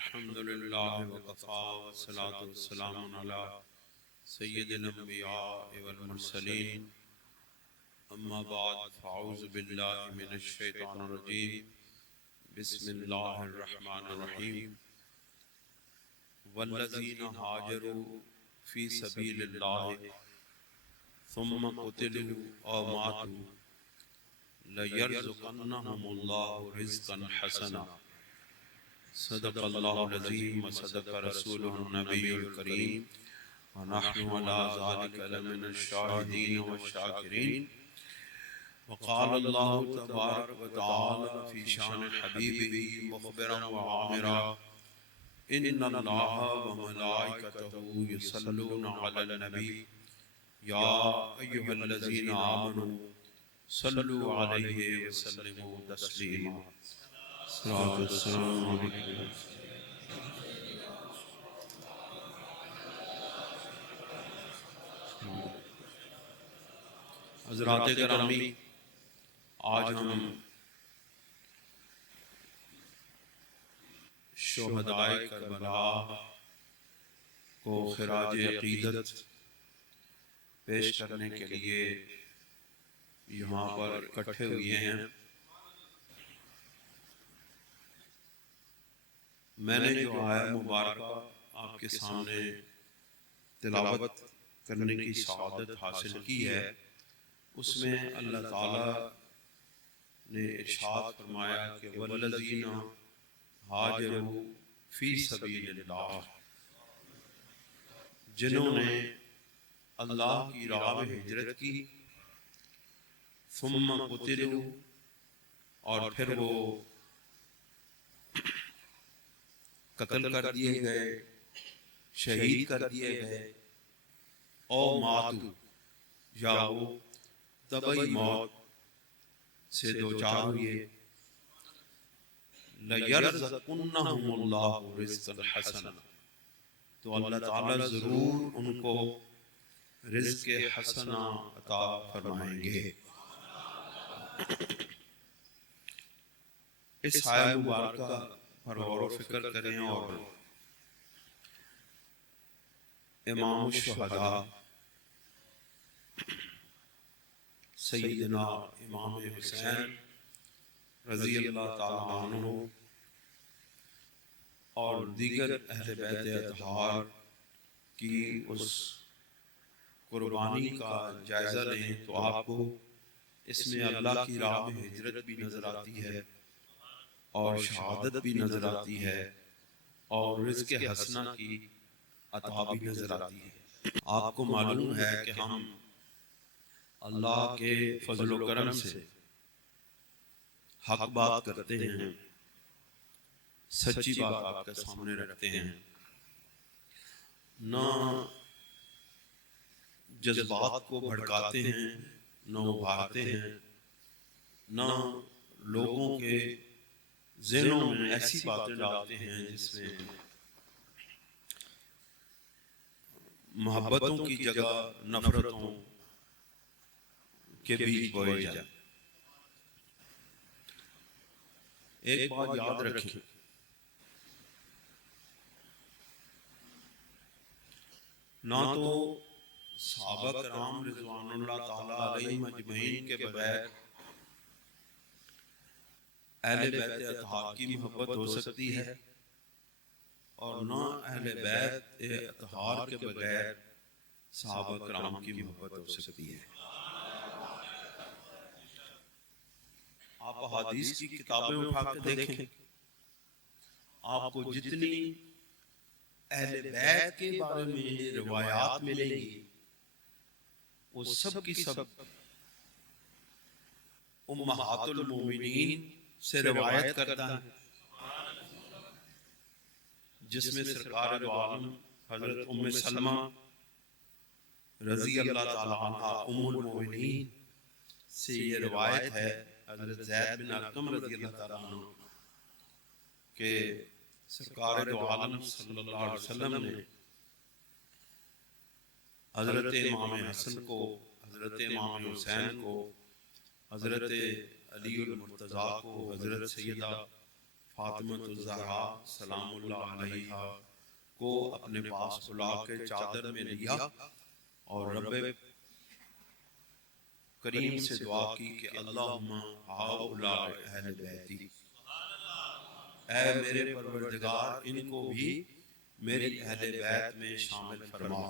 الحمد لله وكفى والصلاة والسلام على سيد الأنبياء والمرسلين أما بعد فأعوذ بالله من الشيطان الرجيم بسم الله الرحمن الرحيم والذين هاجروا في سبيل الله ثم قتلوا أو ماتوا ليرزقنهم الله رزقا حسنا صدق الله العظيم وصدق رسوله النبي الكريم ونحن على ذلك لمن الشاهدين والشاكرين. وقال الله تبارك وتعالى في شان حبيبه مخبرا وعامرا إن الله وملائكته يصلون على النبي يا أيها الذين آمنوا صلوا عليه وسلموا تسليما. الصلاة والسلام علیکم. حضرات گرامی، آج ہم شہدائے کربلا کو خراج عقیدت پیش کرنے کے لیے یہاں پر اکٹھے ہوئے ہیں. میں نے جو آیہ مبارکہ آپ کے سامنے تلاوت کرنے کی سعادت حاصل کی ہے، اس میں اللہ تعالیٰ نے ارشاد فرمایا کہ والذین ہاجروا فی سبیل اللہ، جنہوں نے اللہ کی راہ میں ہجرت کی، ثم قتلوا، اور پھر وہ قتل کر دیے گئے، شہید کر دیے گئے، او ماتو، یا وہ طبعی موت سے دوچار ہوئے، لَيَرْزَقُنَّهُمُ اللَّهُ رِزْقًا حَسَنًا، تو اللہ تعالیٰ ضرور ان کو رزق حسنہ عطا فرمائیں گے. اس آیہ مبارکہ پر غور و فکر کریں اور امام الشہداء سیدنا امام حسین رضی اللہ تعالیٰ عنہ اور دیگر اہل بیت اطہار کی اس قربانی کا جائزہ لیں تو آپ کو اس میں اللہ کی راہ میں ہجرت بھی نظر آتی ہے اور شہادت بھی نظر آتی ہے اور رزق حسنہ کی عطا بھی نظر آتی ہے. آپ کو معلوم ہے کہ ہم اللہ کے فضل و کرم سے حق بات کرتے ہیں، سچی بات آپ کے سامنے رکھتے ہیں، نہ جذبات کو بھڑکاتے ہیں، نہ ابھارتے ہیں، نہ لوگوں کے ذہنوں میں ایسی باتیں ڈالتے ہیں جس میں محبتوں کی جگہ نفرتوں کے بیچ بوئے جائیں. ایک بات یاد رکھیں، نہ تو صحابہ کرام رضوان اللہ تعالیٰ علیہم اجمعین کے بغیر اہل بیت اطہار کی محبت ہو سکتی ہے، اور نہ اہل بیت اطہار کے بغیر صحابہ کرام کی محبت ہو سکتی ہے. آپ حدیث کی کتابیں اٹھا کے دیکھیں، آپ کو جتنی اہل بیت کے بارے میں روایات ملیں گی وہ سب کی سب امہات المومنین سے روایت کرتا ہے، جس میں سرکار دو عالم حضرت ام سلمہ رضی اللہ تعالی عنہ ام المومنین سے یہ روایت ہے، حضرت زید بن ارقم رضی اللہ تعالی عنہ کہ سرکار دو عالم صلی اللہ علیہ وسلم نے حضرت امام حسن کو، حضرت امام حسین کو، حضرت علی المرتضیٰ کو، حضرت سیدہ فاطمہ الزہرا سلام اللہ علیہا کو اپنے پاس بلا کے چادر میں لیا اور رب کریم سے دعا کی کہ اللہم ہؤلاء اہل بیتی، اے میرے پروردگار ان کو بھی میری اہل بیت میں شامل فرما۔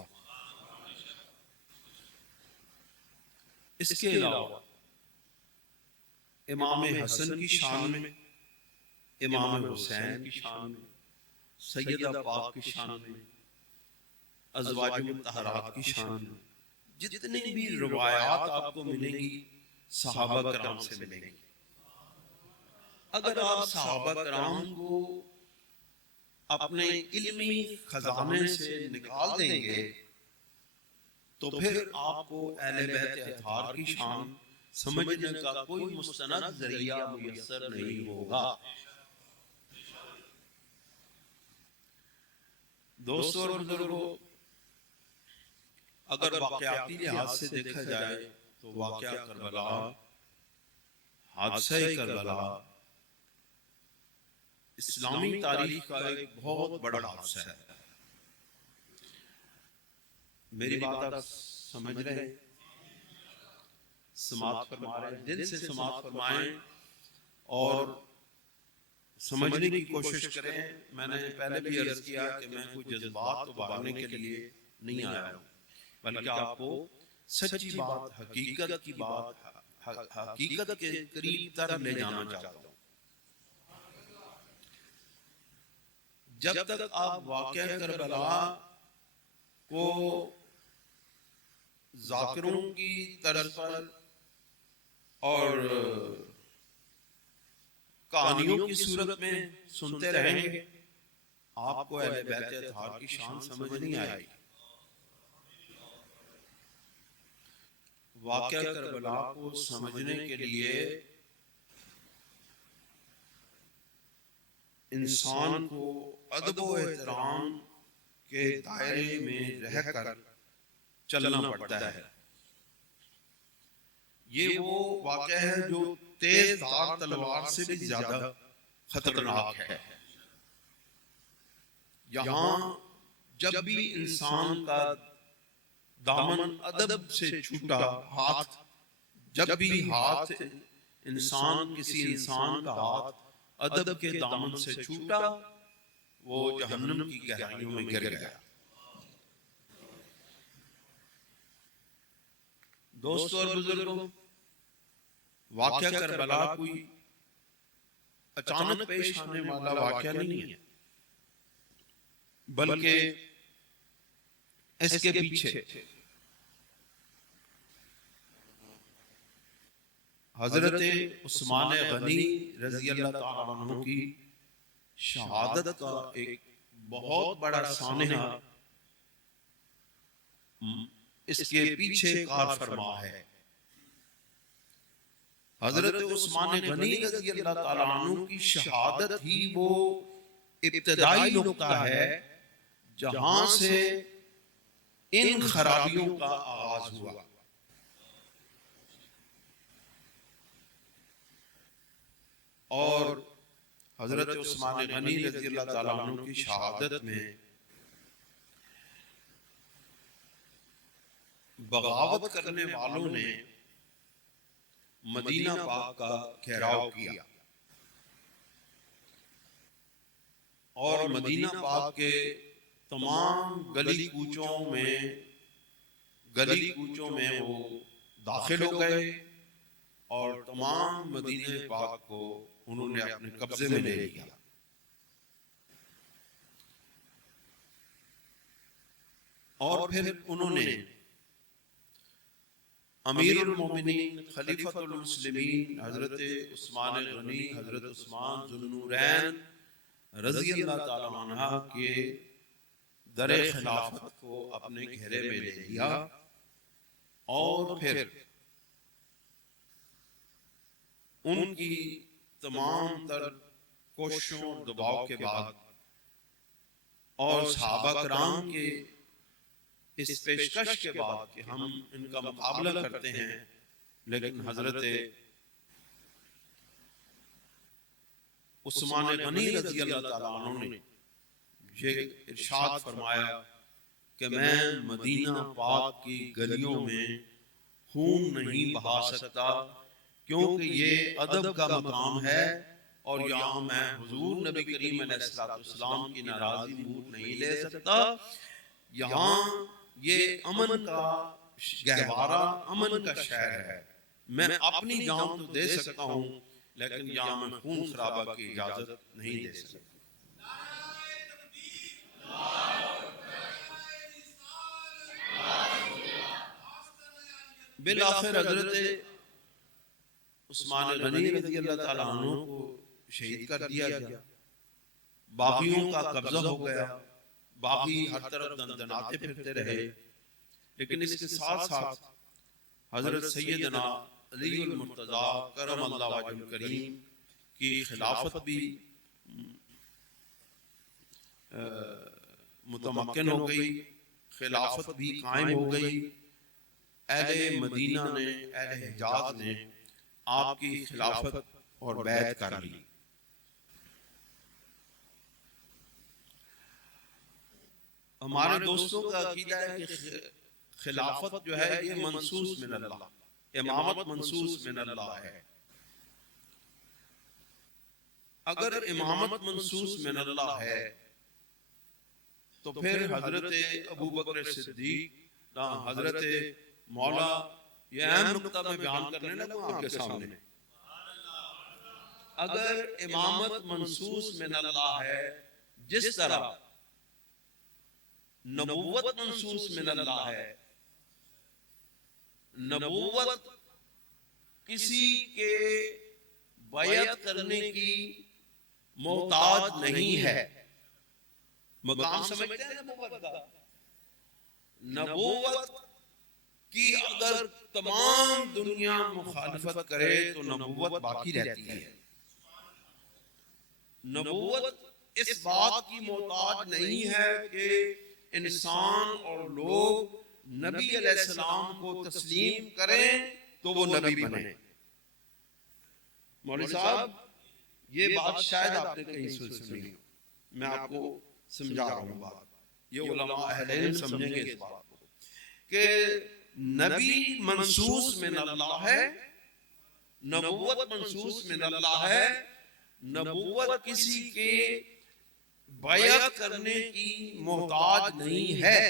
اس کے علاوہ امام حسن کی شان میں، امام حسین کی شان میں، سیدہ پاک کی شان میں، ازواج مطہرات کی شان میں جتنی بھی روایات آپ کو ملیں گی صحابہ کرام سے ملیں گی۔ اگر آپ صحابہ کرام کو اپنے علمی خزانے سے نکال دیں گے تو پھر آپ کو اہل بیت اطہار کی شان سمجھنے کا کوئی مستند ذریعہ میسر نہیں ہوگا۔ دوستو اور بزرگوں، اگر واقعاتی لحاظ سے دیکھا جائے تو واقعہ کربلا، حادثہ کربلا اسلامی تاریخ کا ایک بہت بڑا حادثہ ہے۔ میری بات آپ سمجھ رہے ہیں؟ سماعت فرما رہے ہیں، دل سے سماعت فرمائیں اور سمجھنے کی کوشش کریں۔ میں نے پہلے بھی عرض کیا کہ میں کوئی جذبات ابھارنے کے لیے نہیں آیا ہوں، بلکہ آپ کو سچی بات، حقیقت کی بات، حقیقت کے قریب تر لے جانا چاہتا ہوں۔ جب تک آپ واقعہ کربلا کو ذاکروں کی طرز پر اور کہانیوں کی صورت میں سنتے رہیں گے، آپ کو اہل بیت اطہار کی شان سمجھ نہیں آئے گی۔ واقعہ کربلا کو سمجھنے کے لیے انسان کو ادب و احترام کے دائرے میں رہ کر چلنا پڑتا ہے۔ یہ وہ واقعہ ہے جو تیز دھار تلوار سے بھی زیادہ خطرناک ہے۔ یہاں جب بھی انسان کا دامن ادب سے چھوٹا، ہاتھ جب بھی ہاتھ انسان کسی انسان کا ہاتھ ادب کے دامن سے چھوٹا، وہ جہنم کی گہرائیوں میں گر گیا۔ دوستو اور بزرگوں، واقعہ کربلا کوئی اچانک پیش آنے والا واقعہ نہیں ہے، بلکہ اس کے پیچھے حضرت عثمان غنی رضی اللہ تعالیٰ عنہ کی شہادت کا ایک بہت بڑا سانحہ اس کے پیچھے کار فرما ہے۔ حضرت عثمان غنی رضی اللہ تعالیٰ عنہ کی شہادت ہی وہ ابتدائی نقطہ ہے جہاں سے ان خرابیوں کا آغاز ہوا۔ اور حضرت عثمان غنی رضی اللہ تعالیٰ عنہ کی شہادت میں بغاوت کرنے والوں نے مدینہ پاک کا گھیراؤ کیا اور مدینہ پاک کے تمام گلی کوچوں میں وہ داخل ہو گئے اور تمام مدینہ پاک کو انہوں نے اپنے قبضے میں لے لیا۔ اور پھر انہوں نے امیر المومنین خلیفۃ المسلمین حضرت عثمان غنی، حضرت عثمان ذو النورین رضی اللہ تعالیٰ عنہ کے در خلافت کو اپنے گھیرے میں لے لیا اور پھر ان کی تمام تر کوششوں اور دباؤ کے بعد اور صحابہ کرام کے اس پیشکش کے بعد کہ ہم ان کا مقابلہ کرتے ہیں، لیکن حضرت عثمان غنی رضی اللہ تعالیٰ عنہ نے یہ ارشاد فرمایا کہ میں مدینہ پاک کی گلیوں میں خون نہیں بہا سکتا، کیونکہ یہ ادب کا مقام ہے اور یہاں میں حضور نبی کریم علیہ السلام کی ناراضی منہ نہیں لے سکتا۔ یہاں یہ امن کا گہوارہ، امن کا شہر ہے، میں اپنی جان تو دے سکتا ہوں لیکن یہاں میں خون خرابہ کی اجازت نہیں دے سکتا۔ بالآخر حضرت عثمان غنی رضی اللہ تعالیٰ عنہ کو شہید کر دیا گیا، باغیوں کا قبضہ ہو گیا، باغی ہر طرف دندناتے پھرتے رہے، لیکن اس کے ساتھ ساتھ حضرت سیدنا علی المرتضیٰ کرم اللہ وجہ الکریم کی خلافت بھی متمکن ہو گئی، خلافت بھی قائم ہو گئی۔ اہل مدینہ نے، اہل حجاز نے آپ کی خلافت اور بیعت کر لی۔ ہمارے دوستوں کا عقیدہ ہے کہ خلافت جو ہے یہ منصوص من اللہ، امامت منصوص من اللہ ہے۔ اگر امامت منصوص من اللہ ہے تو پھر حضرت ابوبکر صدیق، حضرت مولا، یہ اہم نقطہ میں بیان کرنے لگا آپ کے سامنے۔ اگر امامت منصوص من اللہ ہے، جس طرح نبوت منصوص من اللہ ہے، نبوت کسی کے بیعت کرنے کی محتاج نہیں ہے۔ مقام سمجھتے ہیں نبوت کا؟ نبوت کی اگر تمام دنیا مخالفت کرے تو نبوت باقی رہتی ہے۔ نبوت اس بات کی محتاج نہیں ہے کہ انسان اور لوگ نبی علیہ السلام کو تسلیم کریں تو وہ نبی بنے۔ مولوی صاحب یہ بات شاید آپ نے کہیں سنی، میں آپ کو سمجھا رہا ہوں بات، یہ علماء اہل علم سمجھیں گے اس بات کو کہ نبی منصوص من اللہ ہے، نبوت منصوص من اللہ ہے۔ نبوت کسی کے بیعت کرنے کی محتاج نہیں ہے۔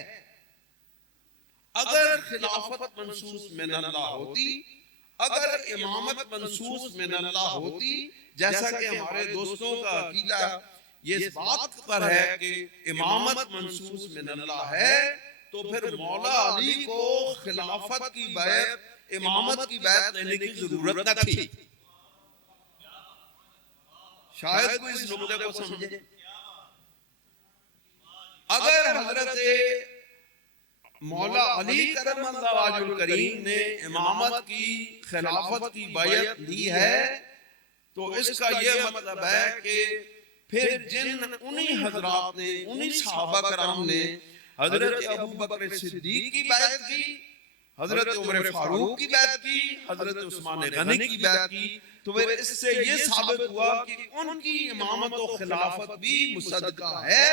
اگر خلافت منصوص من اللہ ہوتی، اگر امامت منصوص من اللہ ہوتی، جیسا کہ ہمارے دوستوں کا عقیدہ یہ اس بات پر ہے کہ امامت منصوص من اللہ ہے، تو پھر مولا علی کو خلافت کی بیعت، امامت کی بیعت لینے کی ضرورت نہ تھی۔ شاید کوئی اس نقطے کو سمجھے۔ اگر حضرت مولا علی کرم اللہ وجہ الکریم نے امامت کی، خلافت کی بیعت لی ہے تو اس کا یہ مطلب ہے کہ پھر جن انہی حضرات نے، انہی صحابہ کرام نے حضرت ابوبکر صدیق کی بیعت کی، حضرت عمر فاروق کی بیعت کی، حضرت عثمان غنی کی بیعت کی، تو پھر اس سے یہ ثابت ہوا کہ ان کی امامت و خلافت بھی مصدقہ ہے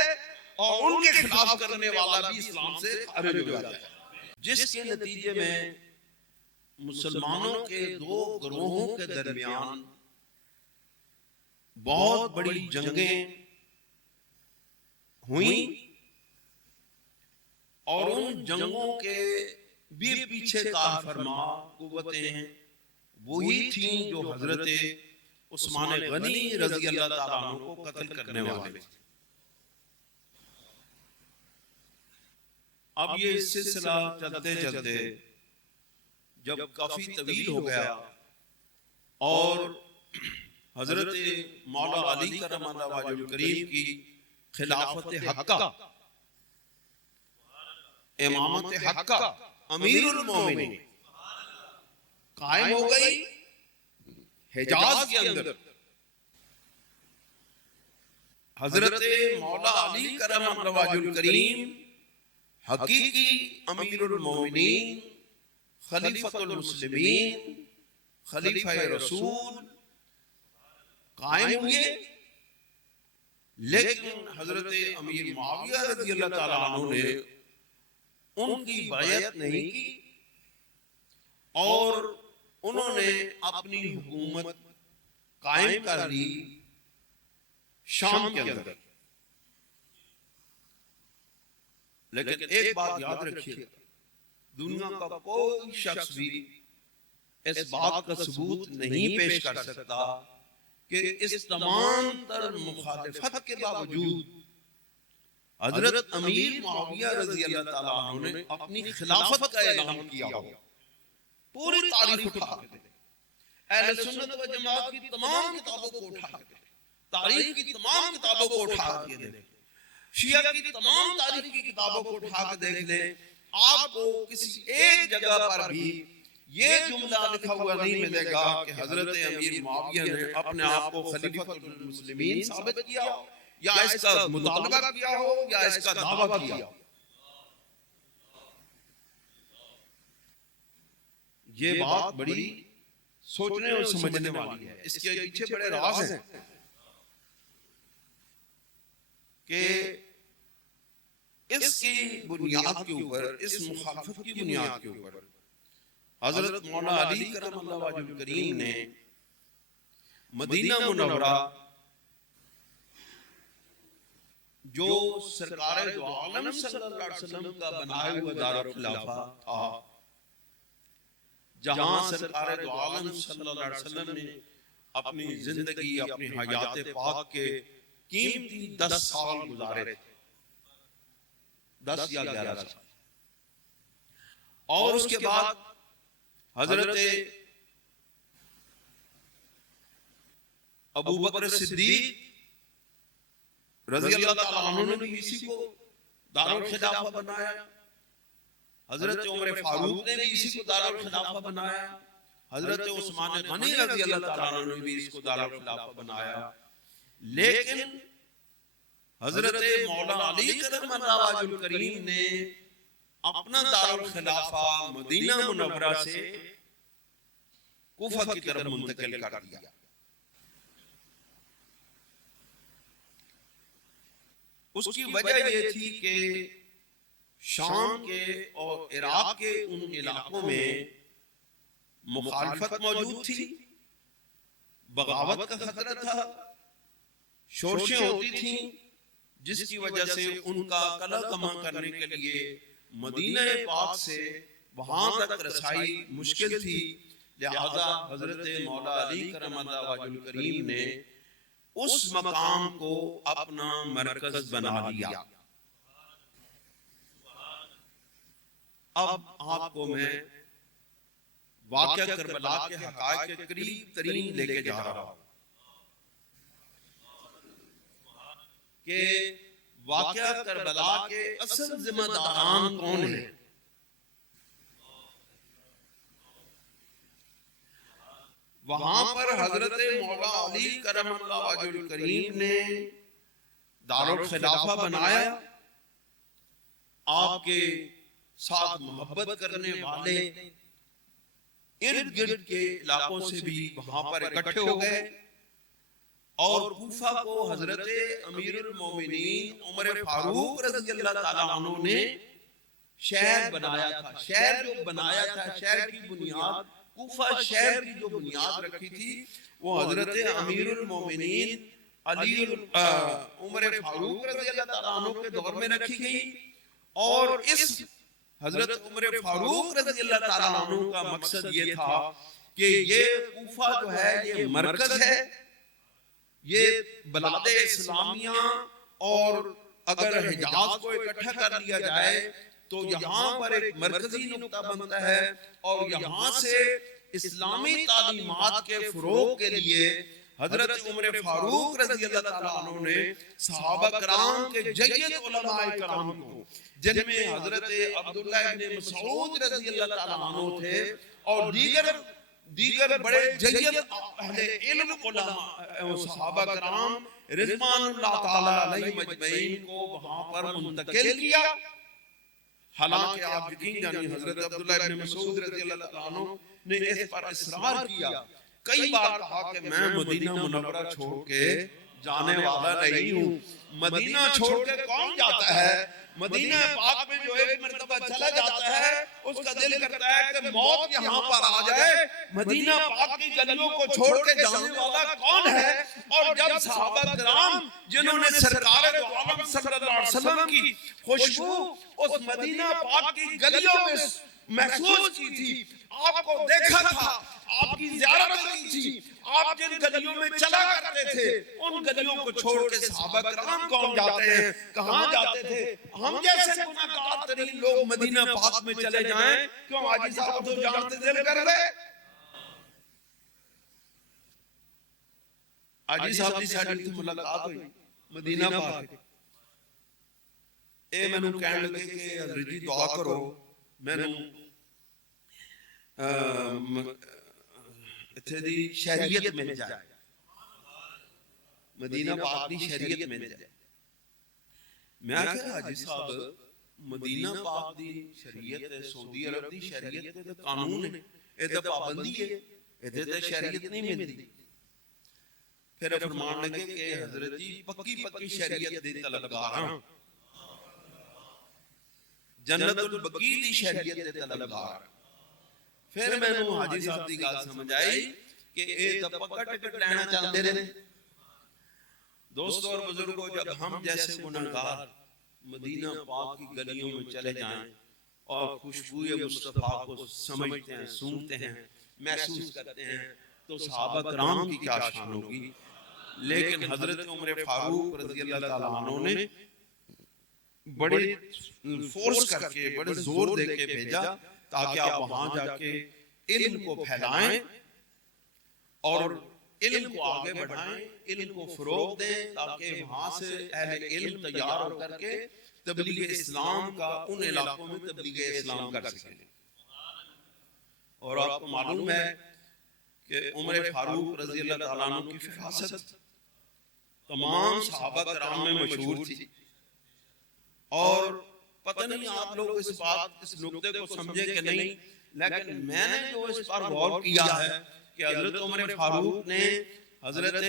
اور ان کے خلاف کرنے والا بھی اسلام سے خارج ہو جاتا ہے، جس کے نتیجے میں مسلمانوں کے دو گروہوں کے درمیان بہت بڑی جنگیں ہوئیں، اور ان جنگوں کے بھی پیچھے کار فرما قوتیں وہی تھیں جو حضرت عثمان غنی رضی اللہ تعالیٰ عنہ کو قتل کرنے والے تھے۔ اب یہ سلسلہ چلتے چلتے جب کافی طویل ہو گیا اور حضرت مولا علی کرم اللہ وجہ الکریم کی خلافت حقہ، امامت حقہ، امیر المومنین قائم ہو گئی حجاز کے اندر، حضرت مولا علی کرم اللہ وجہ الکریم حقیقی امیر المومنین، خلیفۃ المسلمین، خلیفہ رسول قائم ہوئے، لیکن حضرت امیر معاویہ رضی اللہ تعالیٰ عنہ نے ان کی بیعت نہیں کی اور انہوں نے اپنی حکومت قائم کر لی شام کے اندر. لیکن ایک بات یاد رکھیے، دنیا کا کوئی شخص بھی اس بات کا ثبوت نہیں پیش کر سکتا کہ اس تمام تر مخالفت کے باوجود حضرت امیر معاویہ رضی اللہ تعالیٰ عنہ نے اپنی خلافت کا اعلان کیا ہو. پوری تاریخ اٹھا کے اہل سنت و جماعت کی تمام کتابوں کو اٹھا کے، تاریخ کی تمام کتابوں کو اٹھا کے دیکھ، شیعہ کی تمام تاریخ کی کتابوں کو اٹھا کے دیکھ لیں، آپ کو کسی ایک جگہ پر بھی یہ جملہ لکھا ہوا نہیں ملے گا کہ حضرت امیر معاویہ نے اپنے آپ کو خلیفۃ المسلمین ثابت کیا ہو، یا اس کا مطالبہ کیا ہو، یا اس کا دعویٰ کیا ہو. یہ بات بڑی سوچنے اور سمجھنے والی ہے. اس کے پیچھے بڑے راز ہیں کہ اس کی بنیاد کے اوپر، اس مخالفت کی بنیاد کے اوپر حضرت مولا علی کرم اللہ وجہ الکریم نے مدینہ منورہ جو سرکار دو عالم صلی اللہ علیہ وسلم کا بنایا ہوا دارالخلافہ تھا، جہاں سرکار دو عالم صلی اللہ علیہ وسلم نے اپنی زندگی، اپنی حیات پاک کے قیمتی 10 سال گزارے تھے، 10 یا 11 سال. اور اس کے بعد حضرت ابو بکر صدیق رضی اللہ تعالیٰ عنہ نے بھی اسی کو دارالخلافہ بنایا، حضرت عمر فاروق نے بھی اسی کو دارالخلافہ بنایا، حضرت عثمان غنی رضی اللہ تعالیٰ عنہ نے بھی اس کو دارالخلافہ بنایا. لیکن حضرت مولا علی کرم اللہ وجہ الکریم نے اپنا دارالخلافہ مدینہ منورہ سے کوفہ کی طرف منتقل کر دیا. اس کی وجہ یہ تھی کہ شام کے اور عراق کے ان علاقوں میں مخالفت موجود تھی، بغاوت کا خطرہ تھا، شورشیں ہوتی تھیں، جس کی وجہ سے ان کا قلع کما کرنے کے لیے مدینہ پاک سے وہاں تک رسائی مشکل تھی. لہذا حضرت مولا علی کرم اللہ وجہ الکریم نے اس مقام کو اپنا مرکز بنا لیا. اب آپ کو میں واقعہ کربلا کے حقائق کے قریب ترین لے کے جا رہا ہوں کہ واقعہ کربلا کے اصل ذمہ داران کون ہیں. وہاں پر حضرت مولا علی کرم اللہ وجہ الکریم نے دارالخلافہ بنایا. آپ کے ساتھ محبت کرنے والے ارد گرد کے علاقوں سے بھی وہاں پر اکٹھے ہو گئے، اور کوفہ کو حضرت امیر المومنین عمر فاروق رضی اللہ تعالیٰ عنہ نے شہر بنایا تھا. شہر جو بنایا تھا، شہر کی بنیاد، کوفہ شہر کی جو بنیاد رکھی تھی وہ حضرت امیر المومنین عمر فاروق رضی اللہ تعالیٰ عنہ کے دور میں رکھی گئی. اور اس حضرت عمر فاروق رضی اللہ تعالیٰ عنہ کا مقصد یہ تھا کہ یہ کوفہ جو ہے یہ مرکز ہے، یہ بلاد اسلامیہ، اور اگر حجاز کو اکٹھا کر لیا جائے تو یہاں پر ایک مرکزی نقطہ بنتا ہے، اور یہاں سے اسلامی تعلیمات کے فروغ کے لیے حضرت عمر فاروق رضی اللہ تعالیٰ عنہ نے صحابہ کرام کے جید علماء کرام کو، جن میں حضرت عبداللہ ابن مسعود رضی اللہ تعالیٰ عنہ تھے، اور دیگر بڑے جید اہل علم علماء صحابہ کرام رضوان اللہ تعالیٰ علیہ مجمعین کو وہاں پر منتقل کیا. حالانکہ آپ یقین جانیں حضرت عبداللہ ابن مسعود رضی اللہ تعالیٰ عنہ نے اس پر اصرار کیا، کئی بار کہا کہ میں مدینہ منورہ چھوڑ کے جانے والا نہیں ہوں. مدینہ چھوڑ کے کون جاتا ہے؟ مدینہ پاک میں جو ایک مرتبہ چلا جاتا ہے اس کا دل کرتا ہے کہ موت یہاں پر آ جائے. مدینہ پاک کی گلیوں کو چھوڑ کے جانے والا کون ہے؟ اور جب صحابہ کرام جنہوں نے سرکار دو عالم صلی اللہ علیہ وسلم کی خوشبو اس مدینہ پاک کی گلیوں میں محسوس کی تھی، آپ کو دیکھا تھا، آپ کی زیارت کی تھی، آپ جن گلیوں میں چلا کرتے تھے ان گلیوں کو چھوڑ کے صحابہ کرام کون جاتے ہیں؟ کہاں جاتے تھے؟ ہم جیسے گناہگار ترین لوگ مدینہ پاک میں چلے جائیں، کیوں حاجی صاحب تو جانتے دل کر رہے؟ حاجی صاحب دی ساڈی تے ملاقات ہوئی مدینہ پاک. اے مینوں کہن لگے کہ حضرت جی دعا کرو مینوں اتھے دی شہریت مل جائے، مدینہ پاک دی شہریت مل جائے. میں کہا حاجی صاحب مدینہ پاک دی شریعت ہے، سعودی عرب دی شریعت ہے، قانون ہے، یہ تو پابندی ہے، یہ تو شریعت نہیں ملتی. پھر فرمان لگے کہ حضرت جی پکی پکی شریعت دی طلبگار ہاں، جنت البقیع دی شریعت دے طلبگار. پھر میں نے حاجی صاحب دی گل سمجھ آئی کہ اے تو پکا ٹکٹ لینا چاہتے رہے. دوستو اور بزرگوں، جب ہم جیسے گناہگار مدینہ پاک کی گلیوں میں چلے جائیں اور خوشبوئے مصطفیٰ کو سمجھتے ہیں، سونگتے ہیں، محسوس کرتے ہیں، تو صحابہ کرام کی کیا شان ہوگی. لیکن حضرت عمر فاروق رضی اللہ تعالیٰ عنہ نے بڑے فورس کر کے بڑے زور دے کے بھیجا تاکہ آپ وہاں جا کے علم کو پھیلائیں اور علم کو آگے بڑھائیں، علم کو فروغ دیں تاکہ وہاں سے اہل علم تیار ہو کر کے تبلیغ اسلام کا ان علاقوں میں تبلیغ اسلام کر سکیں. اور آپ کو معلوم ہے کہ عمر فاروق رضی اللہ تعالیٰ عنہ کی فراست تمام صحابہ کرام میں مشہور تھی. اور پتہ نہیں آپ لوگ اس نقطے کو سمجھے کہ نہیں، لیکن میں نے جو اس پر غور کیا ہے کہ حضرت عمر فاروق نے حضرت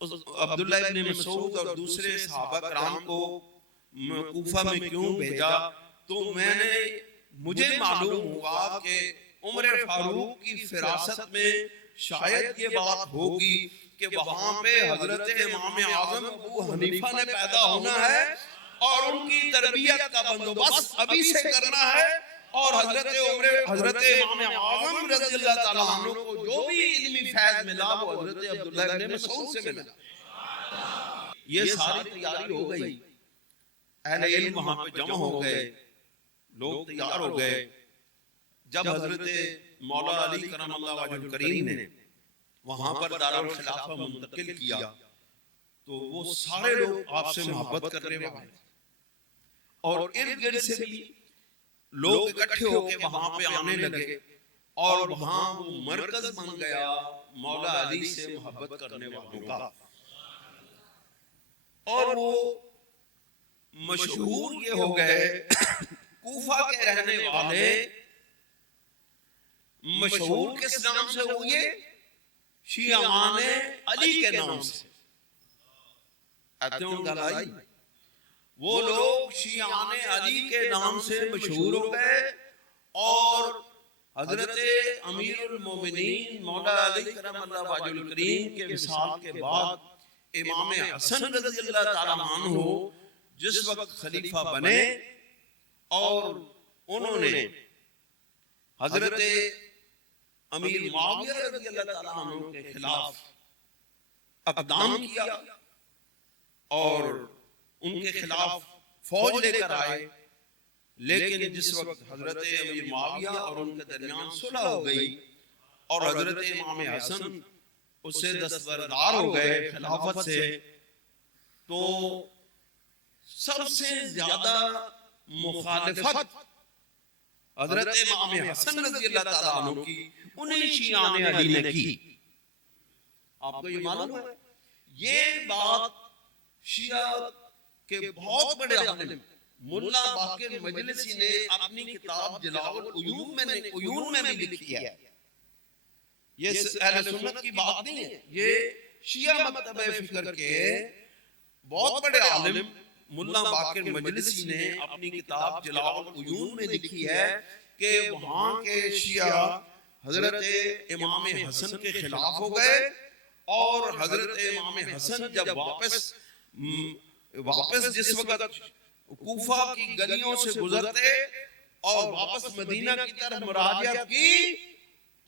عبداللہ ابن مسعود اور دوسرے صحابہ کرام کو کوفہ میں کیوں بھیجا، تو مجھے معلوم ہوا کہ عمر فاروق کی فراست میں شاید یہ بات ہوگی کہ وہاں پہ حضرت امام اعظم ابو حنیفہ نے پیدا ہونا ہے اور ان کی تربیت کا بندوبست ابھی سے کرنا ہے، اور حضرت امام اعظم رضی اللہ تعالیٰ عنہ کو جو بھی علمی فیض ملا وہ حضرت عبداللہ ابن مسعود سے ملا. یہ ساری تیاری ہو گئی، اہل علم وہاں پہ جمع ہو گئے، لوگ تیار ہو گئے. جب حضرت مولا علی کرم اللہ وجہ الکریم نے وہاں پر دارالخلافہ منتقل کیا تو وہ سارے لوگ آپ سے محبت کرنے والے اور ارد گرد سے بھی لوگ اکٹھے ہو کے وہاں پہ آنے لگے، اور وہاں وہ مرکز بن گیا مولا علی سے محبت کرنے والوں کا. اور وہ مشہور یہ ہو گئے، کوفہ کے رہنے والے مشہور کس نام سے ہوئے؟ شیعان علی کے نام سے. گلائی وہ لوگ شیعان علی کے نام سے مشہور ہو گئے، اور حضرت امیر المومنین مولا علی کرم اللہ وجہ الکریم کے وصال کے بعد امام حسن رضی اللہ تعالیٰ عنہ جس وقت خلیفہ بنے، اور انہوں نے حضرت امیر معاویہ رضی اللہ تعالیٰ عنہ کے خلاف اقدام کیا اور ان کے خلاف فوج لے کر آئے. لیکن جس وقت حضرت امیر معاویہ اور ان کے درمیان صلح ہو گئی اور حضرت امام حسن اس سے دستبردار ہو گئے خلافت سے، تو سب سے زیادہ مخالفت حضرت امام حسن رضی اللہ تعالیٰ عنہ کی انہیں شیعان علی نے کی. آپ کو یہ معلوم ہے یہ بات شیعہ کے بہت بڑے عالم ملا باقر مجلسی نے اپنی کتاب جلاء العیون میں بھی لکھی ہے. یہ اہل سنت کی بات نہیں ہے، یہ شیعہ مکتب فکر کے بہت بڑے عالم ملا باقر مجلسی نے اپنی کتاب جلاء العیون میں لکھی ہے کہ وہاں کے شیعہ حضرت امام حسن کے خلاف ہو گئے، اور حضرت امام حسن جب واپس جس وقت کوفہ کی گلیوں سے گزرتے اور واپس مدینہ کی طرف مراجعت کی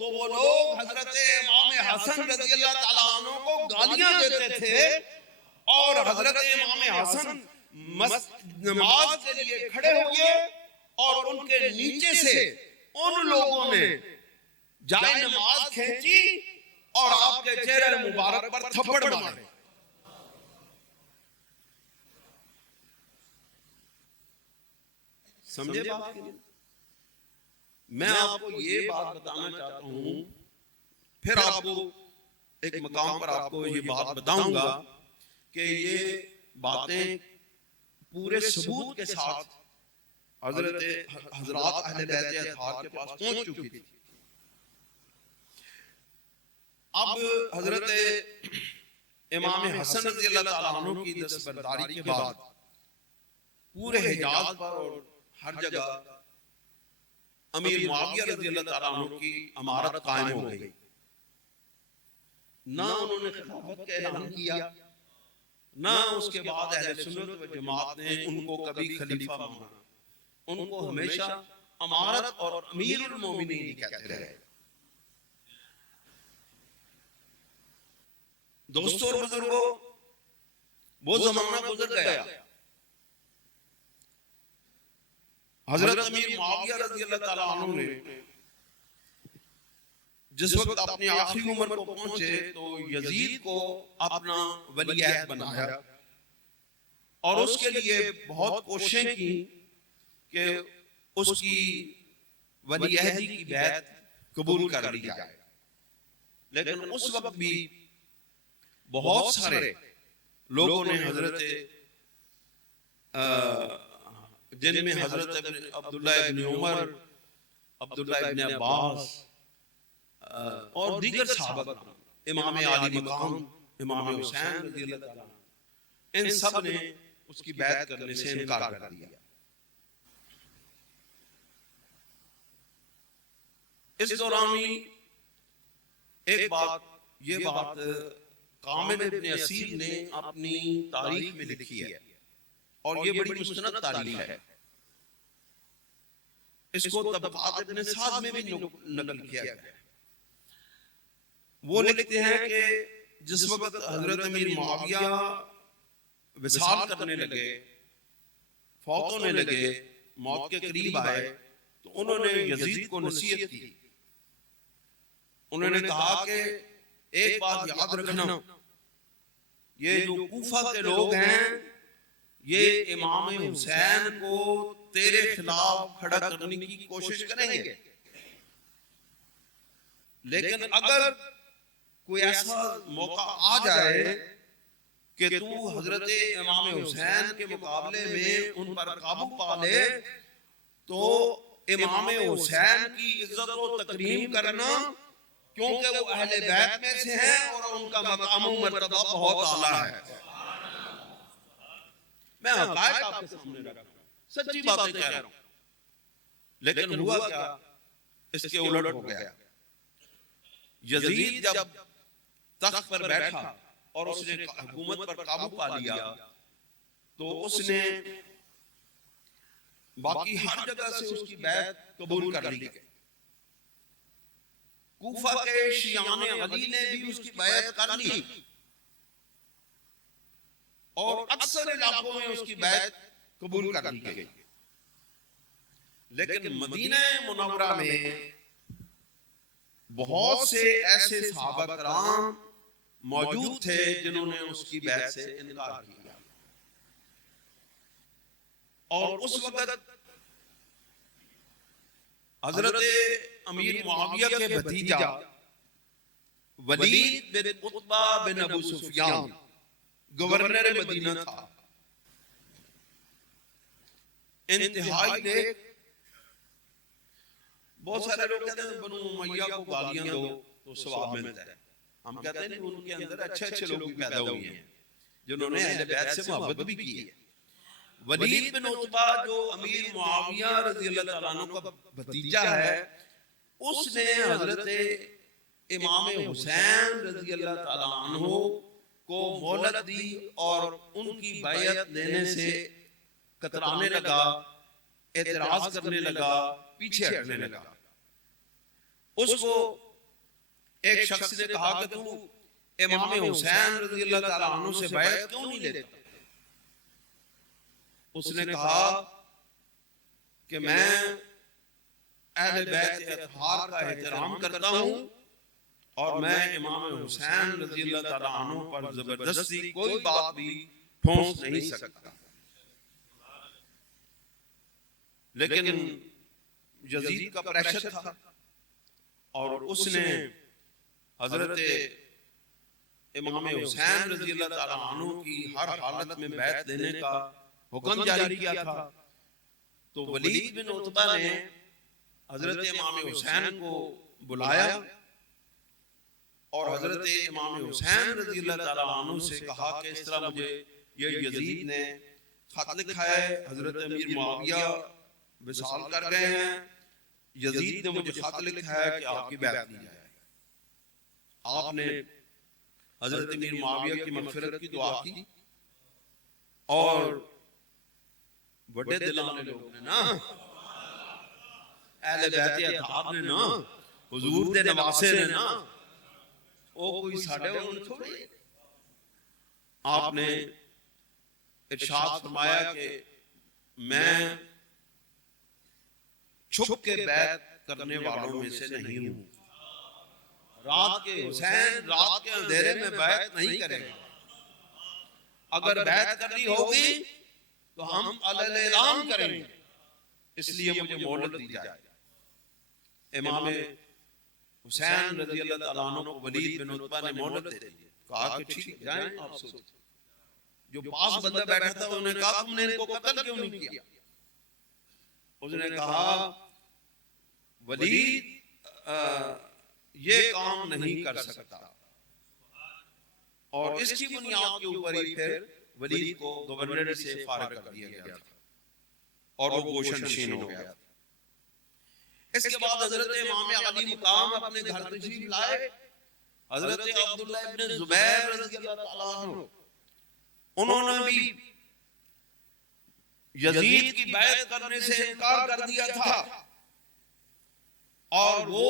تو وہ لوگ حضرت امام حسن رضی اللہ تعالیٰ عنہ کو گالیاں دیتے تھے، اور حضرت امام حسن نماز کے لیے کھڑے ہوئے اور ان کے نیچے سے ان لوگوں نے جائے نماز کھینچی اور آپ کے چہرے مبارک پر تھپڑ مارے۔ سمجھے بات کی؟ میں آپ کو یہ بات بتانا چاہتا ہوں، پھر آپ کو ایک مقام پر آپ کو یہ بات بتاؤں گا کہ یہ باتیں پورے ثبوت کے ساتھ حضرات اہل بیت اطہار کے پاس پہنچ چکی تھی۔ اب حضرت امام حسن رضی اللہ تعالیٰ عنہ کی دستبرداری کے بعد پورے حجاز پر اور ہر جگہ امیر معاویہ رضی اللہ تعالیٰ عنہ کی امارت قائم ہو گئی۔ نہ انہوں نے خلافت کا اعلان کیا، نہ اس کے بعد اہل سنت و جماعت نے ان کو کبھی خلیفہ مانا، ان کو ہمیشہ امارت اور امیر المومنین کہتے رہے۔ دوستوں اور بزرگوں، وہ زمانہ گزر گیا، حضرت امیر معاویہ رضی اللہ تعالیٰ عنہ نے جس وقت اپنی آخری عمر کو پہنچے تو یزید کو اپنا ولی عہد بنایا، اور اس کے لیے بہت کوششیں کی کہ اس کی ولی عہدی کی بیعت قبول کر لی جائے، لیکن اس وقت بھی بہت سارے لوگوں نے حضرت جن میں حضرت عبداللہ ابن عمر، عبداللہ ابن عباس اور دیگر صحابہ، امام علی مقام امام حسین رضی اللہ تعالیٰ عنہ، ان سب نے اس کی بیعت کرنے سے انکار کر دیا۔ اس دوران ایک بات، یہ بات کامل ابن اسیر نے اپنی تاریخ میں لکھی ہے، اور یہ بڑی مستند تاریخ ہے، اس کو طبقات ابن سعد میں بھی نقل کیا گیا ہے۔ وہ لکھتے ہیں کہ جس وقت حضرت امیر معاویہ وصال کرنے لگے، فوت ہونے لگے، موت کے قریب آئے، تو انہوں نے یزید کو نصیحت کی۔ انہوں نے کہا کہ ایک بات یاد رکھنا، یہ جو کوفہ کے لوگ ہیں یہ امام حسین کو تیرے خلاف کھڑا کرنے کی کوشش کریں گے، لیکن اگر کوئی ایسا موقع آ جائے کہ تو حضرت امام حسین کے مقابلے میں ان پر قابو پا لے تو امام حسین کی عزت و تکریم کرنا، کیونکہ وہ اہل بیت میں سے ہیں اور ان کا مقام و مرتبہ بہت اعلیٰ ہے۔ میں حقائق آپ کے سامنے رکھ رہا ہوں، سچی باتیں کہہ رہا ہوں، لیکن ہوا کیا؟ اس کے الٹ ہو گیا۔ یزید جب تخت پر بیٹھا اور اس نے حکومت پر قابو پا لیا تو اس نے باقی ہر جگہ سے اس کی بیعت قبول کر لی۔ کوفہ کے شیعان علی نے بھی اس کی بیعت کر لی، اور اکثر علاقوں میں اس کی بیعت قبول کر لی گئی، لیکن مدینہ منورہ میں بہت سے ایسے صحابہ کرام موجود تھے جنہوں نے اس کی بیعت سے انکار کیا، اور اس وقت حضرت امیر معاویہ کے بھتیجا ولید بن عتبہ بن ابو سفیان گورنر مدینہ تھا، انتہائی نیک۔ بہت سارے لوگ کہتے ہیں بنو امیہ کو گالیاں دو تو ثواب ملتا ہے، ہم کہتے ہیں ان کے اندر اچھے اچھے لوگ بھی پیدا ہوئے ہیں جنہوں نے اہل بیت سے محبت بھی کی ہے. ولید بن عتبہ جو امیر معاویہ رضی اللہ تعالیٰ عنہ کا بھتیجا ہے، اس نے حضرت امام حسین رضی اللہ تعالیٰ عنہ کو مہلت دی اور ان کی بیعت لینے سے کترانے لگا، اعتراض کرنے لگا، پیچھے ہٹنے لگا. اس کو ایک شخص نے کہا کہ تو امام حسین رضی اللہ تعالیٰ عنہ سے بیعت کیوں نہیں لیتا؟ اس نے کہا کہ میں اہل بیت اطہار کا احترام کرتا ہوں اور میں امام حسین رضی اللہ تعالیٰ عنہ پر زبردستی کوئی بات بھی ٹھونس نہیں سکتا. لیکن یزید کا پریشر تھا اور اس نے حضرت امام حسین رضی اللہ تعالیٰ عنہ کی ہر حالت میں بیعت لینے کا حکم جاری کیا تھا. تو ولید بن عتبہ نے حضرت امام حسین کو بلایا اور حضرت امام حسین رضی اللہ تعالیٰ عنہ سے کہا کہ اس طرح مجھے یہ یزید نے خط لکھا ہے، حضرت امیر معاویہ وصال کر گئے ہیں، یزید نے مجھے خط لکھا ہے کہ آپ کی بیعت لی جائے. آپ نے حضرت امیر معاویہ کی مغفرت کی دعا کی اور بڑے دلانے لوگ نے نا، اہل بیت اطہار نے نا، حضور دے نواسے نے نا، وہ کوئی ساڑھے انہوں تھوڑے. آپ نے ارشاد فرمایا کہ میں چھپ کے بیعت کرنے والوں میں سے نہیں ہوں. رات کے حسین رات کے اندھیرے میں بیعت نہیں کرے گا. اگر بیعت کرنی ہوگی تو ہم علیہ اعلان کریں گے، اس لیے مجھے مہلت دی جائے. امام حسین رضی اللہ تعالیٰ عنہ کو ولید بن عتبہ نے مہلت دے دی. کہا کہ ٹھیک جائیں آپ سوچیں. جو پاس بندہ بیٹھا تھا انہوں نے کہا تم نے ان کو قتل کیوں نہیں کیا؟ اس نے کہا ولید یہ کام نہیں کر سکتا، اور اس کی بنیاد کے اوپر ہی پھر ولید کو گورنر سے فارغ کر دیا گیا تھا اور وہ گوشہ نشین ہو گیا. اس کے بعد حضرت امام علی مقام اپنے گھر تشریف لائے. حضرت عبداللہ ابن زبیر رضی اللہ تعالیٰ عنہ انہوں نے بھی یزید کی بیعت کرنے سے انکار کر دیا تھا اور وہ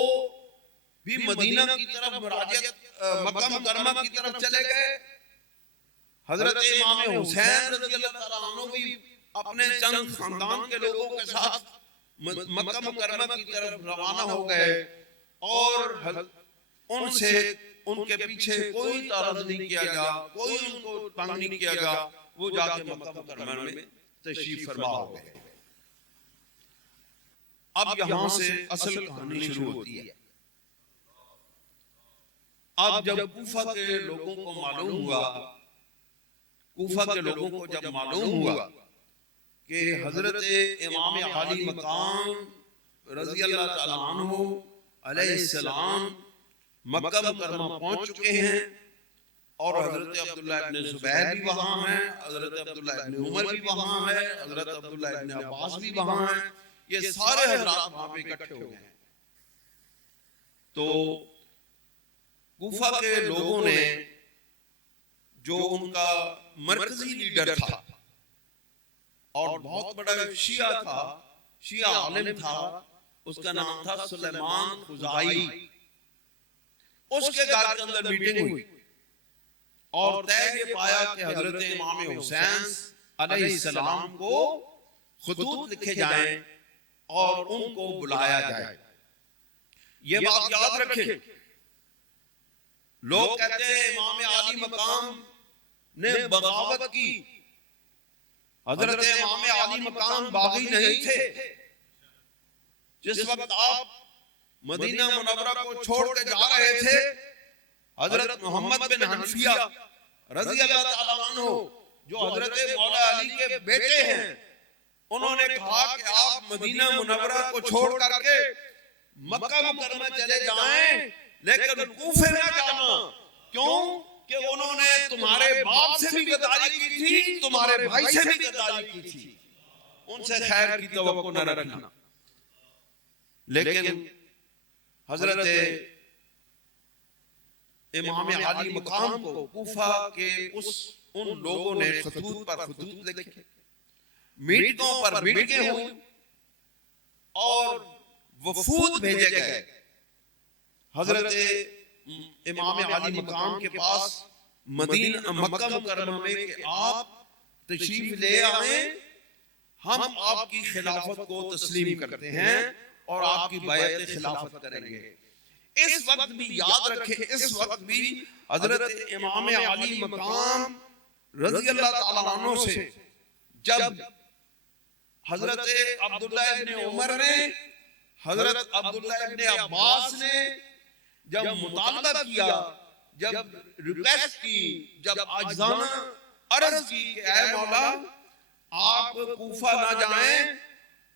بھی مدینہ کی طرف مراجعت مکہ مکرمہ کی طرف چلے گئے. حضرت امام حسین رضی اللہ تعالیٰ عنہ بھی اپنے چند خاندان کے لوگوں کے ساتھ مکہ مکرمہ کی طرف روانہ ہو گئے اور ان سے ان کے پیچھے کوئی تعارض نہیں کیا گیا، کوئی ان کو تنگ نہیں کیا گیا. وہ جا کے مکہ مکرمہ میں تشریف فرما ہو گئے. اب یہاں سے اصل کہانی شروع ہوتی ہے. اب جب کوفہ کے لوگوں کو معلوم ہوا، کوفہ کے لوگوں کو جب معلوم ہوا کہ حضرت امام علی مقام رضی اللہ تعالیٰ عنہ علیہ السلام مکہ مکرمہ پہنچ چکے ہیں اور حضرت عبداللہ ابن زبیر بھی وہاں ہیں، حضرت عبداللہ ابن عمر بھی وہاں ہیں، حضرت عبداللہ ابن عباس بھی وہاں ہیں، یہ سارے حضرات وہاں پہ اکٹھے ہو گئے ہیں. تو کوفہ کے لوگوں نے جو ان کا مرکزی لیڈر تھا اور بہت بڑا شیعہ تھا، شیعہ عالم تھا، اس کا نام تھا سلیمان خزائی، اس کے گھر کے اندر میٹنگ ہوئی اور طے یہ پایا کہ حضرت امام حسین علیہ السلام کو خطوط لکھے جائیں اور ان کو بلایا جائے. یہ بات یاد رکھیں، لوگ کہتے ہیں امام علی مقام نے بغاوت کی. حضرت امام علی مقام باغی نہیں تھے. جس وقت آپ مدینہ منورہ کو چھوڑ کے جا رہے تھے، حضرت محمد بن حنفیہ رضی اللہ تعالیٰ عنہ جو حضرت مولا علی کے بیٹے ہیں، انہوں نے کہا کہ آپ مدینہ منورہ کو چھوڑ کر کے مکہ مکرمہ چلے جائیں لیکن کوفے نہ جانا، کیوں کہ انہوں نے تمہارے باپ سے بھی غداری کی تھی، تمہارے بھائی سے بھی غداری کی تھی، ان سے خیر کی توقع نہ رکھنا۔ لیکن حضرت امام عالی مقام کو کوفہ کے ان لوگوں نے خطوط پر خطوط لکھے، میٹنگوں پر میٹنگیں ہوئی اور وفود بھیجے گئے حضرت امام عالی مقام کے پاس مدینہ مکہ مکرمہ میں کہ آپ تشریف لے آئیں، ہم آپ کی خلافت کو تسلیم کرتے ہیں اور آپ کی بیعت خلافت کریں گے۔ اس وقت بھی یاد رکھیں، اس وقت بھی حضرت امام علی مقام رضی اللہ تعالیٰ عنہ سے جب حضرت عبداللہ ابن عمر نے، حضرت عبداللہ ابن عباس نے جب مطالبہ کیا، جب ریکویسٹ کی، جب عاجزانہ عرض کی کہ اے مولا آپ کوفہ نہ جائیں،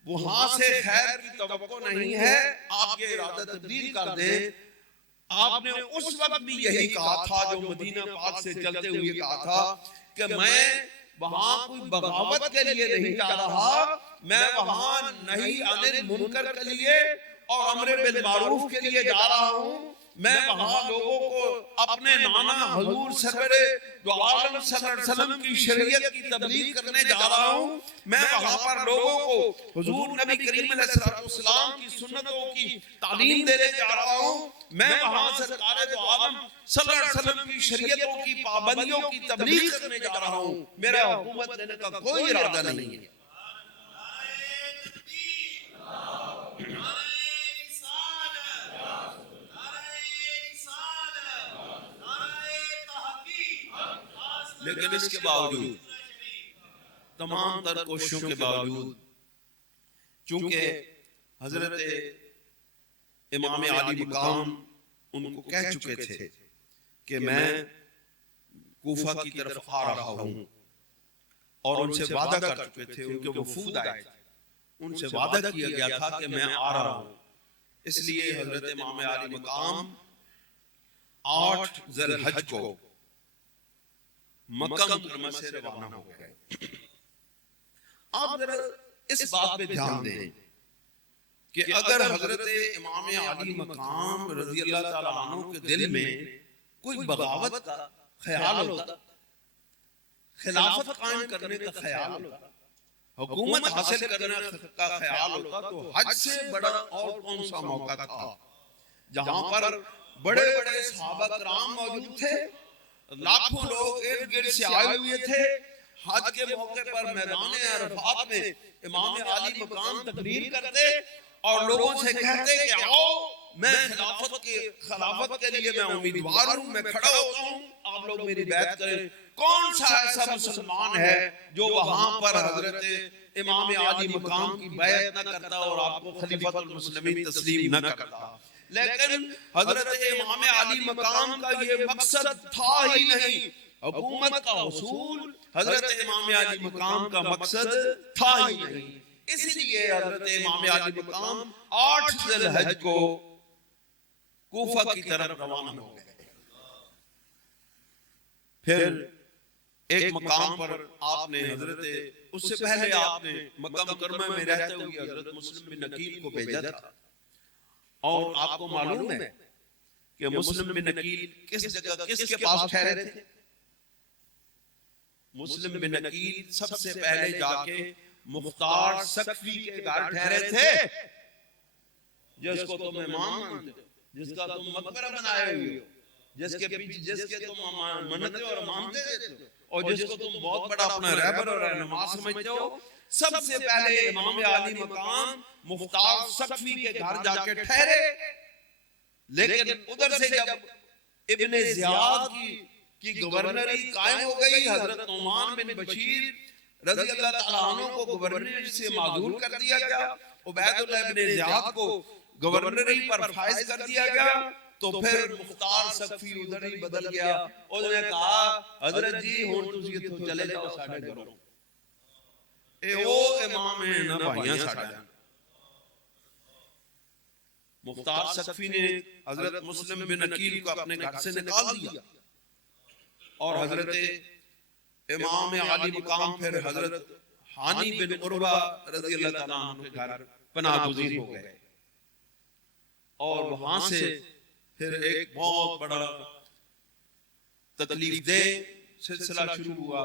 وہاں سے خیر کی توقع نہیں ہے، آپ کے ارادہ تبدیل کر دیں، آپ نے اس وقت بھی یہی کہا تھا جو مدینہ پاک سے چلتے ہوئے کہا تھا کہ میں وہاں کوئی بغاوت کے لیے نہیں جا رہا، میں وہاں نہی عن المنکر کے لیے اور امر بالمعروف کے لیے جا رہا ہوں، میں وہاں لوگوں کو اپنے نانا حضور سرور دو عالم صلی اللہ علیہ وسلم کی شریعت کی تبلیغ کرنے جا رہا ہوں، میں وہاں پر لوگوں کو حضور نبی کریم علیہ السلام کی سنتوں کی تعلیم دینے جا رہا ہوں، میں وہاں سرکار دو عالم صلی اللہ علیہ وسلم کی شریعتوں کی پابندیوں کی تبلیغ کرنے جا رہا ہوں، میرا حکومت لینے کا کوئی ارادہ نہیں ہے۔ لیکن اس کے باوجود، تمام تر کوششوں کے باوجود، چونکہ حضرت امام عالی مقام ان کو کہہ چکے تھے کہ میں کوفہ کی طرف آ رہا ہوں، اور ان سے وعدہ کر چکے تھے، ان کے وفود آئے تھے، ان سے وعدہ کیا گیا تھا کہ میں آ رہا ہوں، اس لیے حضرت امام عالی مقام 8 ذی الحج کو مکہ مکرمہ سے روانہ ہو گئے۔ آپ ذرا اس بات پہ دھیان دیں کہ اگر حضرت امام علی مقام رضی اللہ تعالیٰ عنہ کے دل میں کوئی بغاوت کا خیال ہوتا، خلافت قائم کرنے کا خیال ہوتا، حکومت حاصل کرنے کا خیال ہوتا، تو حج سے بڑا اور کون سا موقع تھا جہاں پر بڑے بڑے صحابہ کرام موجود تھے، لاکھوں لوگ ارد گرد سے آئے ہوئے تھے، حج کے موقع پر میدان عرفات میں امام علی مقام تقریر کرتے اور لوگوں سے کہتے کہ آؤ میں خلافت کے لیے میں امیدوار ہوں، میں کھڑا ہوتا ہوں، آپ لوگ میری بیعت کریں۔ کون سا ایسا مسلمان ہے جو وہاں پر حضرت امام علی مقام کی بیعت نہ کرتا اور آپ کو خلیفۃ المسلمین تسلیم نہ کرتا؟ لیکن حضرت امام علی مقام کا یہ مقصد تھا ہی نہیں، حکومت کا حصول حضرت امام علی مقام کا مقصد تھا ہی نہیں، اس لیے حضرت امام علی مقام 8 ذی الحج کو کوفہ کی طرف روانہ ہو گئے۔ پھر ایک مقام پر آپ نے حضرت، اس سے پہلے آپ نے مکہ مکرمہ میں رہتے ہوئے حضرت مسلم بن عقیل کو بھیجا تھا، اور آپ کو معلوم ہے کہ مسلم بن عقیل کس جگہ کس کے پاس ٹھہرے تھے؟ مسلم بن عقیل سب سے پہلے جا کے مختار سقفی کے گھر ٹھہرے تھے، جس کو تم امام مانتے ہو، جس کا تم مقبرہ بنائے ہوئے ہو، جس کے تم منتیں اور مانتے ہو، اور جس کو تم بہت بڑا اپنا رہبر اور رہنما سمجھتے ہو۔ سب سے پہلے امام علی مقام مختار سقفی کے گھر جا کے ٹھہرے، لیکن ادھر سے جب ابن زیاد کی گورنری قائم ہو گئی، حضرت نعمان بن بشیر رضی اللہ تعالیٰ عنہ کو گورنری سے معزول کر دیا گیا، عبید اللہ بن زیاد کو گورنری پر فائز کر دیا گیا، تو پھر مختار سقفی ادھر ہی بدل گیا، انہوں نے کہا حضرت جی ہون تسی اتھوں چلے جاؤ ساڑھے گھروں، اے او امام ہیں نہ بھائیاں ساڑھے۔ مختار سقفی نے حضرت مسلم بن عقیل کو اپنے گھر سے نکال دیا اور حضرت امام عالی مقام پھر حضرت ہانی بن عروہ رضی اللہ تعالیٰ عنہ کے گھر پناہ گزین ہو گئے، اور وہاں سے پھر ایک بہت بڑا تکلیف دہ سلسلہ شروع ہوا۔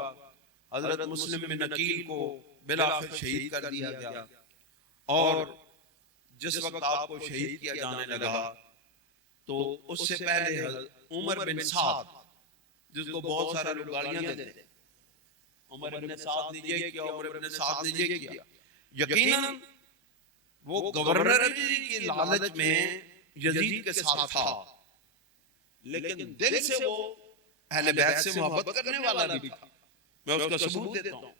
حضرت مسلم بن عقیل کو بالآخر شہید کر دیا گیا، اور جس وقت آپ کو شہید کیا جانے لگا تو اس سے پہلے عمر بن سعد، جس کو بہت سارے لوگ گالیاں دیتے ہیں، عمر بن سعد نے یہ کیا، عمر بن سعد نے یہ کیا، یقیناً وہ گورنری کی لالچ میں یزید کے ساتھ تھا، لیکن دل سے وہ اہل بیت سے محبت کرنے والا بھی تھا۔ میں اس کا ثبوت دیتا ہوں،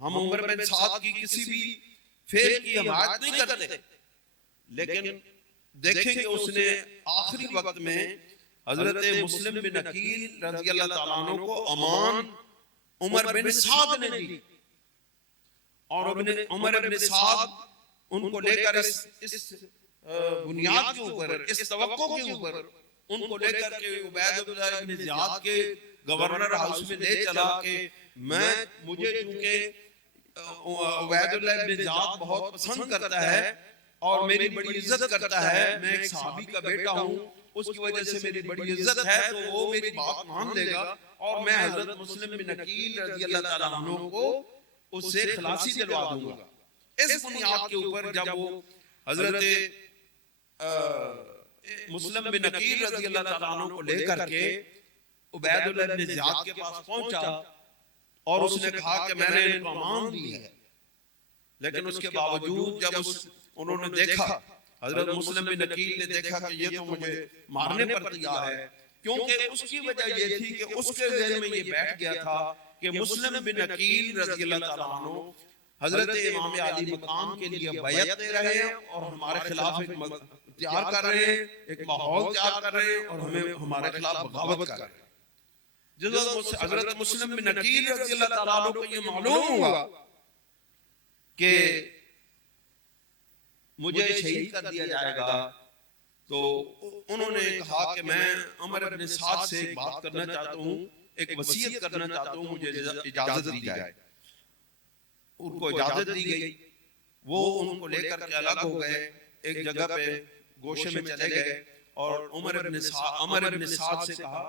ہم عمر بن سعد کی کسی بھی فعل کی حمایت نہیں کرتے، لیکن دیکھیں کہ اس نے آخری وقت میں حضرت مسلم بن عقیل رضی اللہ تعالیٰ عنہ کو امان عمر بن سعد نے دی، اور عمر بن سعد ان کو لے کر اس بنیاد کے اوپر، اس توقع کے اوپر ان کو لے کر کے عبید اللہ بن زیاد کے گورنر ہاؤس میں لے چلا کہ مجھے چونکہ عبید اللہ بن زیاد بہت پسند کرتا ہے اور میری بڑی عزت کرتا ہے، میں ایک صحابی کا بیٹا ہوں، اس کی وجہ سے میری بڑی عزت ہے، تو وہ میری بات مان لے گا، اور میں حضرت مسلم بن عقیل رضی اللہ تعالیٰ عنہ کو اس سے خلاصی دلوا دوں گا۔ اس بنیاد کے اوپر جب وہ حضرت مسلم بن عقیل رضی اللہ تعالیٰ عنہ کو لے کر کے عبید اللہ بن زیاد کے پاس پہنچا، اور اس نے کہا کہ میں نے ان کو امان دی ہے، لیکن اس کے باوجود جب انہوں نے دیکھا، حضرت مسلم بن عقیل نے دیکھا کہ یہ تو مجھے مارنے پر تیار ہے، کیونکہ اس کی وجہ یہ تھی کہ اس کے ذہن میں یہ بیٹھ گیا تھا کہ مسلم بن عقیل رضی اللہ تعالیٰ عنہ حضرت امام علی مقام کے لیے بیعت دے رہے ہیں، اور ہمارے خلاف ایک تیار کر رہے ہیں، ایک ماحول تیار کر رہے ہیں، اور ہمیں ہمارے خلاف بغاوت کر رہے ہیں۔ جس وقت حضرت مسلم بن عقیل رضی اللہ تعالیٰ عنہ کو یہ معلوم ہوا کہ مجھے شہید کر دیا جائے گا، تو انہوں نے کہا کہ میں عمر بن سعد سے ایک بات کرنا چاہتا ہوں، ایک وصیت کرنا چاہتا ہوں، مجھے اجازت دی جائے۔ ان کو اجازت دی گئی، وہ ان کو لے کر کے الگ ہو گئے، ایک جگہ پہ گوشے میں چلے گئے، اور عمر بن سعد سے کہا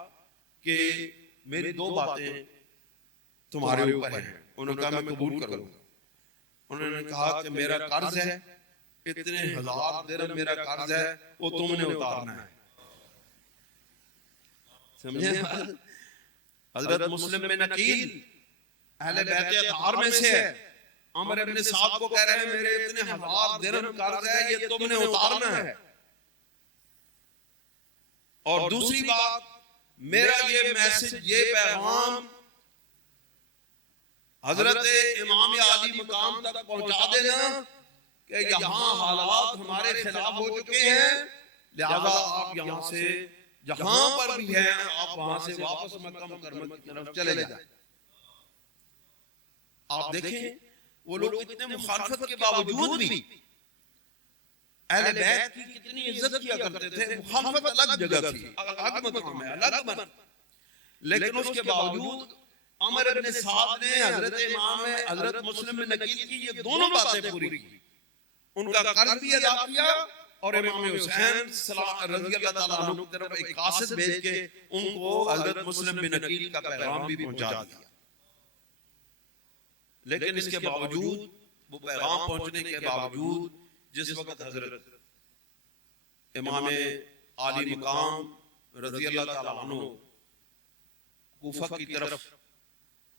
کہ میری دو باتیں تمہارے اوپر ہیں۔ انہوں نے کہا میں قبول کروں گا۔ انہوں نے کہا کہ میرا قرض ہے، اتنے ہزار درہم میرا قرض ہے، وہ تم نے اتارنا ہے۔ سمجھے؟ حضرت مسلم بن عقیل اہل بیت اطہار میں سے ہے، عمر بن سعد کو کہہ رہے ہیں میرے اتنے ہزار درہم قرض ہے، یہ تم نے اتارنا ہے۔ اور دوسری بات، میرا یہ میسج، یہ پیغام حضرت امام علی مقام تک پہنچا دینا کہ یہاں حالات ہمارے خلاف ہو چکے ہیں، لہذا آپ یہاں سے جہاں پر بھی ہیں آپ وہاں سے واپس مکہ مکرمہ کی طرف چلے جائیں۔ آپ دیکھیں وہ لوگ اتنے مخالفت کے باوجود بھی اہل بیت کی کتنی عزت کیا کرتے تھے۔ مخالفت الگ جگہ تھی، الگ مقام ہے، الگ من، لیکن اس کے باوجود عمر بن سعد نے حضرت مسلم بن عقیل کی یہ دونوں باتیں پوری کی، ان کا قرض بھی ادا کیا، اور امام حسین رضی اللہ تعالیٰ عنہ کی طرف ایک قاصد بھیج کے ان کو حضرت مسلم بن عقیل کا پیغام بھی پہنچا دیا۔ لیکن اس کے باوجود، وہ پیغام پہنچنے کے باوجود، جس وقت حضرت امام علی مقام رضی اللہ تعالیٰ عنہ کوفہ کی طرف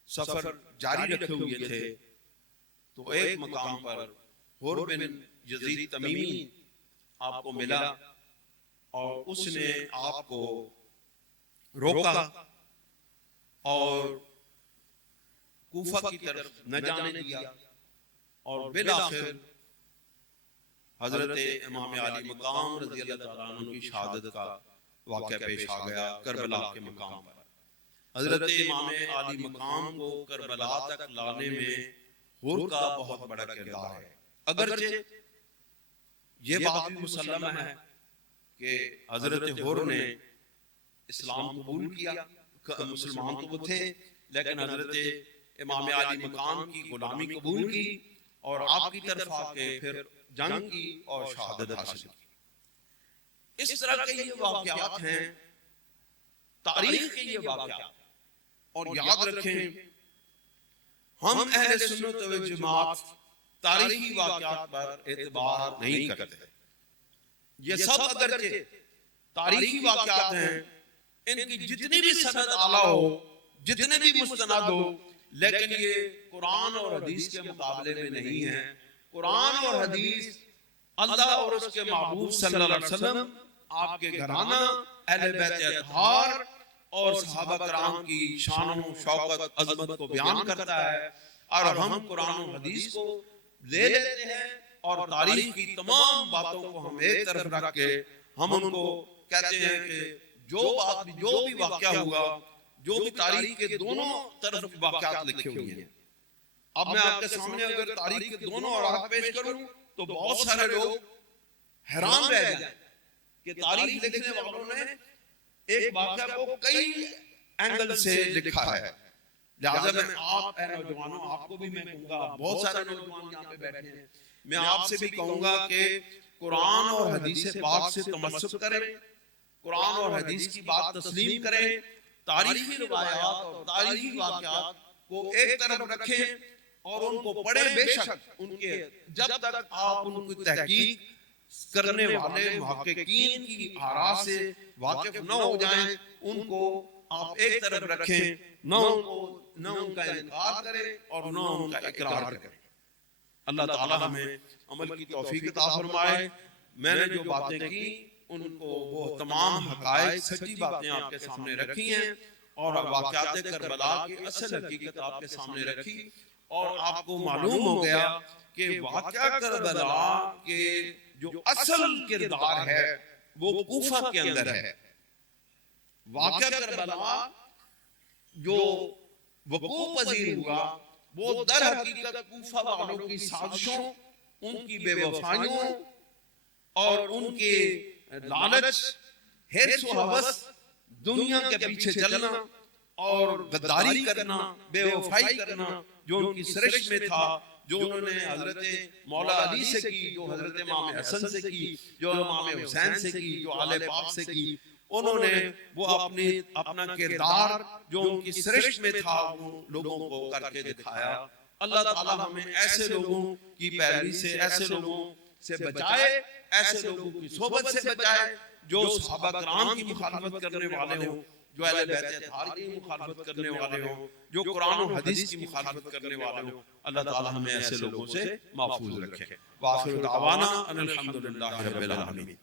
سفر جاری رکھے ہوئے تھے، تو ایک مقام پر حر بن یزید تمیمی آپ کو ملا، اور اس نے آپ کو روکا اور کوفہ کی طرف نہ جانے دیا، اور بالآخر حضرت امام علی مقام رضی اللہ تعالیٰ عنہ کی شہادت کا واقعہ پیش آ گیا کربلا کے مقام پر۔ حضرت امام علی مقام کو کربلا تک لانے میں حر کا بہت بڑا کردار ہے، اگرچہ یہ بات بھی مسلم ہے کہ حضرت حر نے اسلام قبول کیا، مسلمان تو وہ تھے لیکن حضرت امام علی مقام کی غلامی قبول کی اور آپ کی طرف آ کے پھر جنگ کی اور شہادت حاصل کی۔ اس طرح کے یہ واقعات ہیں، تاریخ کے یہ واقعات، اور یاد رکھیں ہم اہل سنت و جماعت تاریخی واقعات پر اعتبار نہیں کرتے۔ یہ سب اگرچہ تاریخی واقعات ہیں، ان کی جتنی بھی سند اعلیٰ ہو، جتنے بھی مستند ہو، لیکن یہ قرآن اور حدیث کے مقابلے میں نہیں ہیں۔ قرآن اور حدیث اللہ اور اس کے محبوب صلی اللہ علیہ وسلم، آپ کے گھرانہ، اہل بیت اطہار اور صحابہ کرام کی شان و شوکت عظمت کو بیان کرتا ہے، اور ہم قرآن و حدیث کو لے لیتے ہیں اور تاریخ کی تمام باتوں کو ہم ایک طرف رکھ کے ہم ان کو کہتے ہیں کہ جو بھی واقعہ ہوا، جو بھی تاریخ کے دونوں طرف واقعات لکھے ہوئے ہیں۔ اب میں آپ کے سامنے اگر تاریخ کے دونوں اوراق پیش کروں تو بہت سارے لوگ حیران رہ جائیں کہ تاریخ لکھنے والوں نے ایک واقعہ کو کئی اینگل سے لکھا ہے۔ لہٰذا میں آپ اے نوجوانوں، آپ کو بھی میں کہوں گا، بہت سارے نوجوان یہاں پہ بیٹھے ہیں، میں آپ سے بھی کہوں گا کہ قرآن اور حدیث پاک سے تمسک کریں، قرآن اور حدیث کی بات تسلیم کریں، تاریخی روایات اور تاریخی واقعات کو ایک طرف رکھیں اور ان کو پڑھیں۔ بے شک ان کے جب تک آپ ان کی تحقیق کرنے والے محققین کی آراء سے واقف نہ ہو جائیں، ان کو آپ ایک طرف رکھیں، نہ ان کا انکار کریں اور نہ ان کا اقرار کریں۔ اللہ تعالی ہمیں عمل کی توفیق عطا فرمائے۔ میں نے جو باتیں کی ان کو وہ تمام حقائق، سچی باتیں آپ کے سامنے رکھی ہیں، اور واقعات کربلا کی اصل حقیقت آپ کے سامنے رکھی، اور آپ کو معلوم ہو گیا کہ واقعہ کربلا کے جو اصل کردار ہے وہ کوفہ کے اندر ہے۔ واقعہ کربلا جو وقوع پذیر ہوا وہ در حقیقت کوفہ والوں کی سازشوں، ان کی بے وفائیوں اور ان کے لالچ، حرص و ہوس، دنیا کے پیچھے چلنا اور غداری کرنا، بے وفائی کرنا جو ان کی سرشت میں تھا، جو انہوں نے حضرت مولا علی سے کی، جو حضرت امام حسن سے کی، جو امام حسین سے کی، جو آل پاک سے کی، انہوں نے وہ اپنا کردار جو ان کی سرشت میں تھا وہ لوگوں کو کر کے دکھایا۔ اللہ تعالی ہمیں ایسے لوگوں کی پیروی سے، ایسے لوگوں سے بچائے، ایسے لوگوں کی صحبت سے بچائے جو صحابہ کرام کی مخالفت کرنے والے ہوں، جو اہل بیت اطہار کی مخالفت کرنے والے ہوں، جو قرآن و حدیث کی مخالفت کرنے والے ہوں۔ اللہ تعالی ہمیں ایسے لوگوں سے محفوظ رکھے۔ وآخر دعوانا ان الحمدللہ رب العالمین۔